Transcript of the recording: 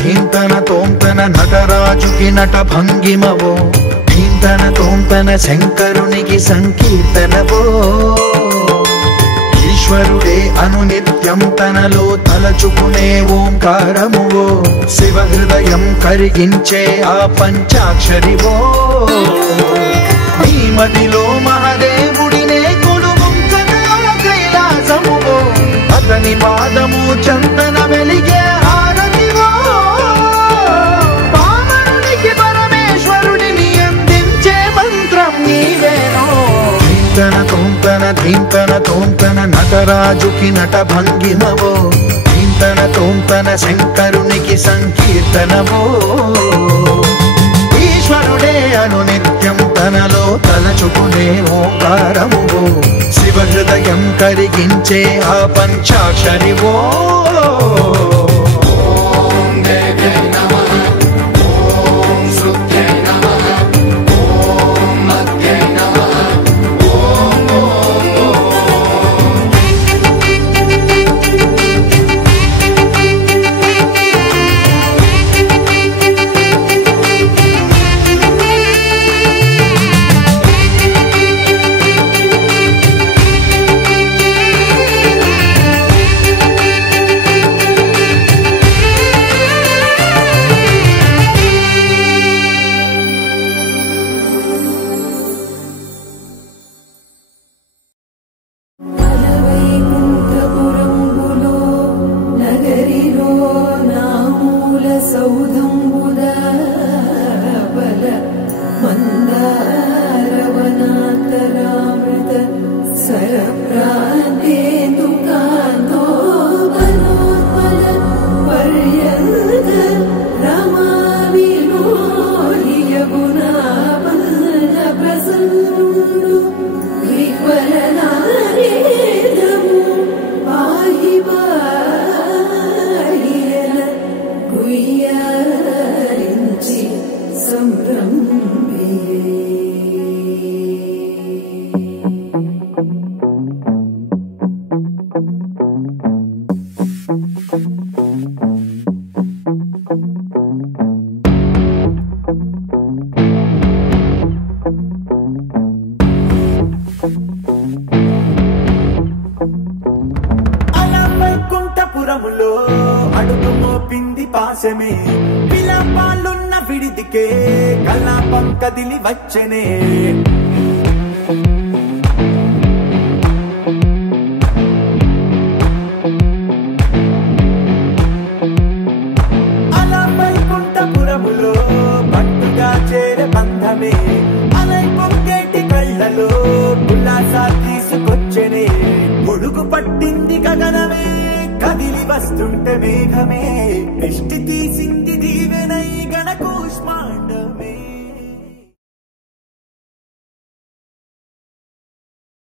ధీంతన తోంతన నటరాజుకి నట భంగిమవో ధీంతన తోంతన శంకరునికి సంకీర్తనవో ఈశ్వరుడే అనునిత్యం తనలో తలచుకునే ఓంకారమువో శివ హృదయం కరిగించే ఆ పంచాక్షరివో నీ మదిలో మహాదేవుడినే కొలువుంచగా కైలాసమువో అతని పాదము చందన వెలిగే హారతివో పామరునికి పరమేశ్వరుడిని అందించే మంత్రం నీవేనో ధీంతన తోంతన ధీంతన తోంతన నటరాజుకి నట భంగిమవో ధీంతన తోంతన శంకరునికి సంకీర్తనవో ఈశ్వరుడే అనునిత్యం తనలో తలచుకునే ఓంకారమువో శివ హృదయం కరిగించే ఆ పంచాక్షరివో అడుగు మోపింది పాశమే పిలపాలున్న విడిదికే కలాపం కదిలి వచ్చనే